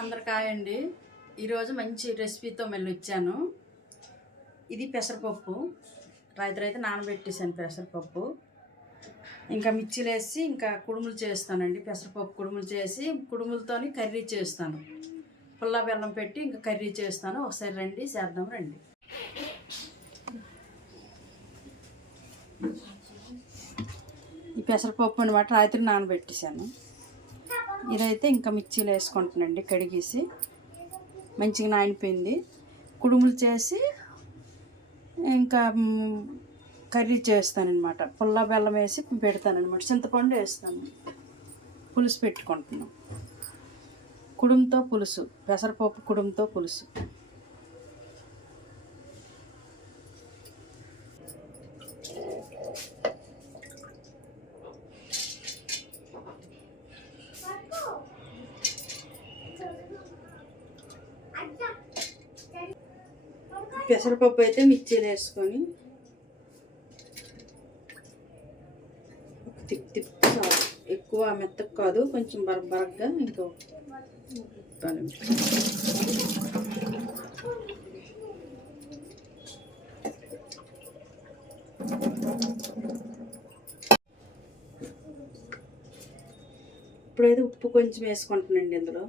అందరికి హాయ్ అండి. ఈరోజు మంచి రెసిపీతో మళ్ళీ వచ్చాను. ఇది పెసరపప్పు రాత్రి అయితే నానబెట్టేసాను. పెసరపప్పు ఇంకా మిక్సీలో వేసి ఇంకా కుడుములు చేస్తానండి. పెసరపప్పు కుడుములు చేసి కుడుములతో కర్రీ చేస్తాను. పుల్ల బెల్లం పెట్టి ఇంకా కర్రీ చేస్తాను. ఒకసారి రండి, చేద్దాం రండి. ఈ పెసరపప్పు అనమాట రాత్రి నానబెట్టేసాను. ఇదైతే ఇంకా మిక్సీలో వేసుకుంటానండి. కడిగేసి మంచిగా నానిపోయింది. కుడుములు చేసి ఇంకా కర్రీ చేస్తానన్నమాట. పుల్ల బెల్లం వేసి పెడతానమాట. చింతపండు వేస్తాను. పులుసు పెట్టుకుంటున్నాం. కుడుముతో పులుసు, పెసరపప్పు కుడుముతో పులుసు. పెసరపప్పు అయితే మిక్సీలో వేసుకొని తిప్పి ఎక్కువ మెత్తగా కాదు, కొంచెం బరగ్గా ఇంకో ఇప్పుడైతే ఉప్పు కొంచెం వేసుకుంటానండి. ఇందులో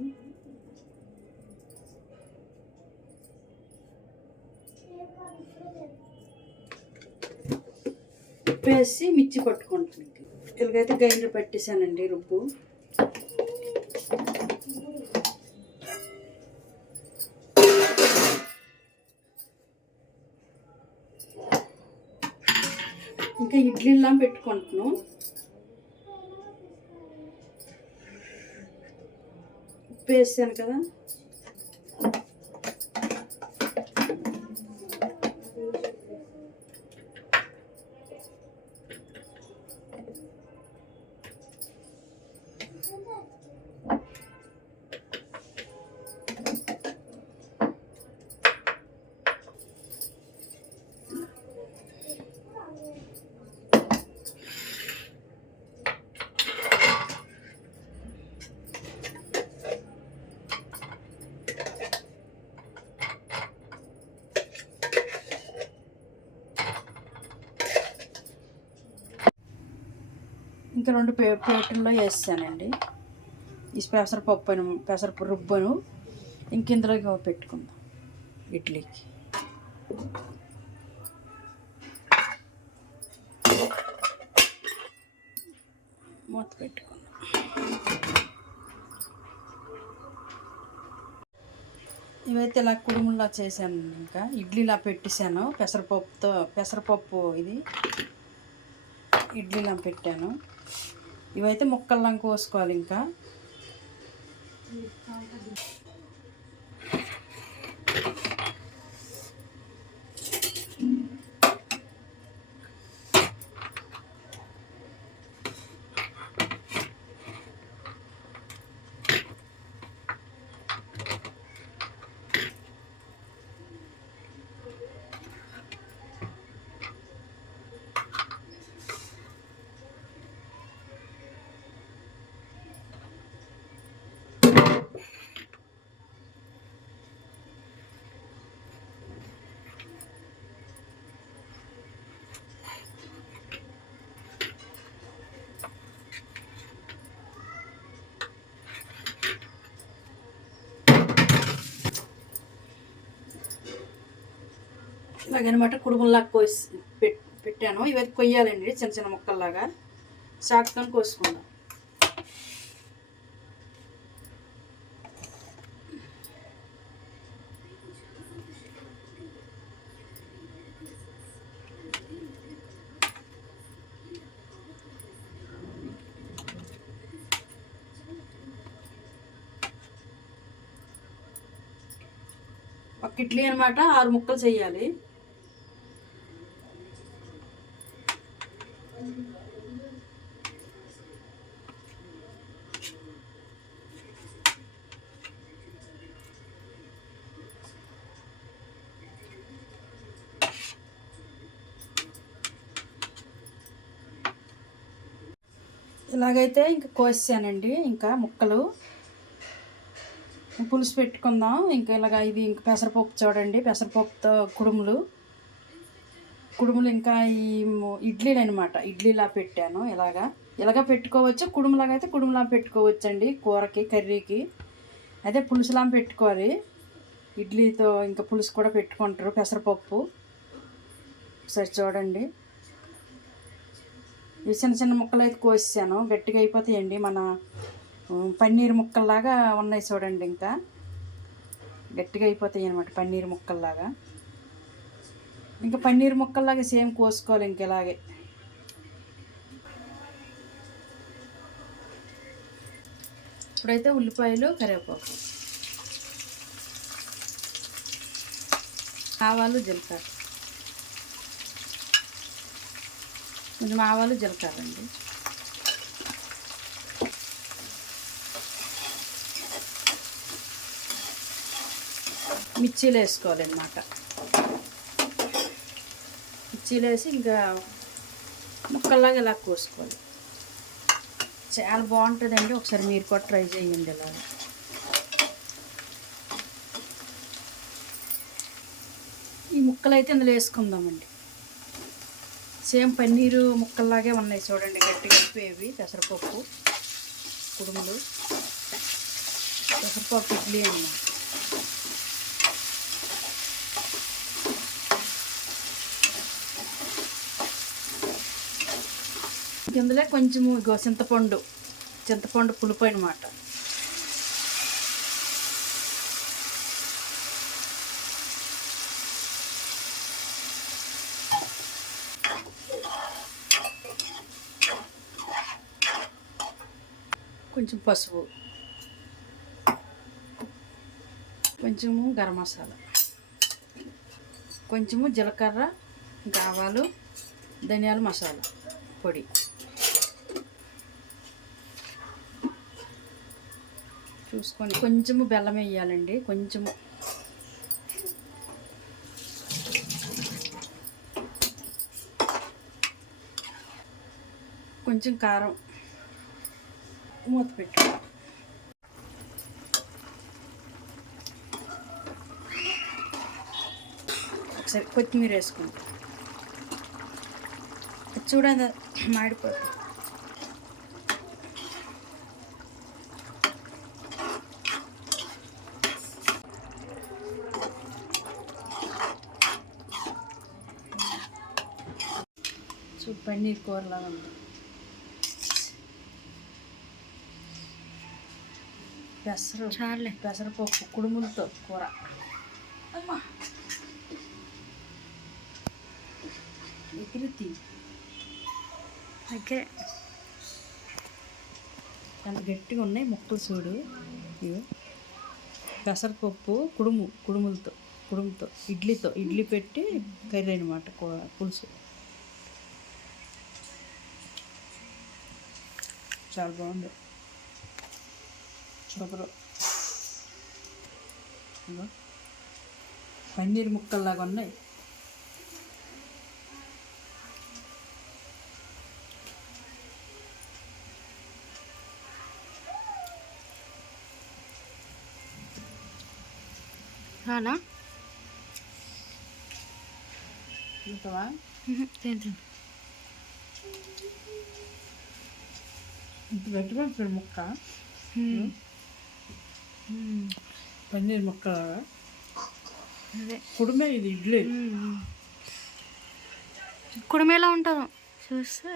ఉప్పు వేసి మిర్చి పట్టుకుంటాను. ఇలాగైతే గ్రైండర్ పట్టేసానండి రుబ్బు. ఇంకా ఇడ్లీలా పెట్టుకుంటున్నాను. ఉప్పు వేసాను కదా, ఇంకా 2 ప్లేటుల్లో వేసానండి. ఈ పెసరపప్పు రుబ్బను ఇంక ఇందులో పెట్టుకుందాం. ఇడ్లీకి మూత పెట్టుకుందాం. ఇవైతే ఇలా కుడుములా చేశాను. ఇంకా ఇడ్లీలా పెట్టేశాను. పెసరపప్పు ఇది ఇడ్లీలా పెట్టాను. ఇవైతే ముక్కల్లా కోసుకోవాలి. ఇంకా ఇలాగనమాట కుడుముల్లాగా కోసి పెట్టాను. ఇవైతే కొయ్యాలండి చిన్న చిన్న ముక్కల్లాగా. చాకుతో కోసుకుందాం. ఒక ఇడ్లీ అనమాట 6 ముక్కలు చేయాలి. ఇలాగైతే ఇంకా కోసానండి. ఇంకా ముక్కలు పులుసు పెట్టుకుందాం. ఇంకా ఇలాగ ఇది ఇంక పెసరపప్పు చూడండి, పెసరపప్పుతో కుడుములు ఇంకా ఈ ఇడ్లీలు అనమాట. ఇడ్లీలా పెట్టాను. ఇలాగా పెట్టుకోవచ్చు. కుడుములాగా అయితే కుడుములా పెట్టుకోవచ్చు అండి. కూరకి కర్రీకి అదే పులుసులా పెట్టుకోవాలి. ఇడ్లీతో ఇంకా పులుసు కూడా పెట్టుకుంటారు పెసరపప్పు. ఒకసారి చూడండి. ఇవి చిన్న చిన్న ముక్కలు అయితే కోసాను. గట్టిగా అయిపోతాయండి. మన పన్నీర్ ముక్కల్లాగా ఉన్నాయి చూడండి. ఇంకా గట్టిగా అయిపోతాయి అన్నమాట పన్నీర్ ముక్కల్లాగా. ఇంకా పన్నీర్ ముక్కల్లాగా సేమ్ కోసుకోవాలి. ఇంక ఇలాగే ఇప్పుడైతే ఉల్లిపాయలు, కరివేపాకు, ఆవాలు, జీలకర్ర, కొంచెం ఆవాలు, జీలకర్ర అండి. మిర్చీలు వేసుకోవాలన్నమాట. మిర్చీలు వేసి ఇంకా ముక్కల్లాగా ఇలా కోసుకోవాలి. చాలా బాగుంటుందండి. ఒకసారి మీరు కూడా ట్రై చేయండి. ఇలా ఈ ముక్కలు అయితే ఇందులో వేసుకుందామండి. సేమ్ పన్నీరు ముక్కల్లాగే ఉన్నాయి చూడండి. గట్టిగా అయిపోయేవి పెసరపప్పు కుడుములు, పెసరపప్పు ఇడ్లీ అన్నమాట. ఇందులో కొంచెము చింతపండు పులుపు అనమాట. కొంచెం పసుపు, కొంచెము గరం మసాలా, కొంచెము జీలకర్ర, ఆవాలు, ధనియాల మసాలా పొడి, చూసుకొని కొంచెము బెల్లం వేయాలండి. కొంచెం కారం, మూత పెట్టు. ఒకసారి కొత్తిమీర వేసుకుంటాం. చూడండి మాడిపోతుంది. పన్నీర్ కూరలా ఉంది. పెసరపప్పు కుడుములతో కూర. అమ్మా ఎగిరితి ఓకే. అంత గట్టిగా ఉన్నాయి ముక్కలు చూడు. ఇవి పెసరపప్పు కుడుములతో ఇడ్లీ పెట్టి కర్రీ అనమాట. పులుసు చాలా బాగుంది. సూపర్. పన్నీర్ ముక్కల్లాగా ఉన్నాయి. రానా ఇంకవా ఇంత పెట్టుకుంటారు ముక్క. పన్నీర్ ముక్క అదే కుడుమే. ఇది ఇడ్లీ కుడుమేలా ఉంటుందో చూస్తే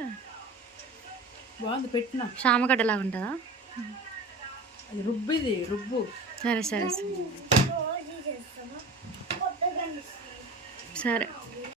బాగుంది. పెట్టిన శామగడ్డలా ఉంటుందా? అది రుబ్బు. సరే.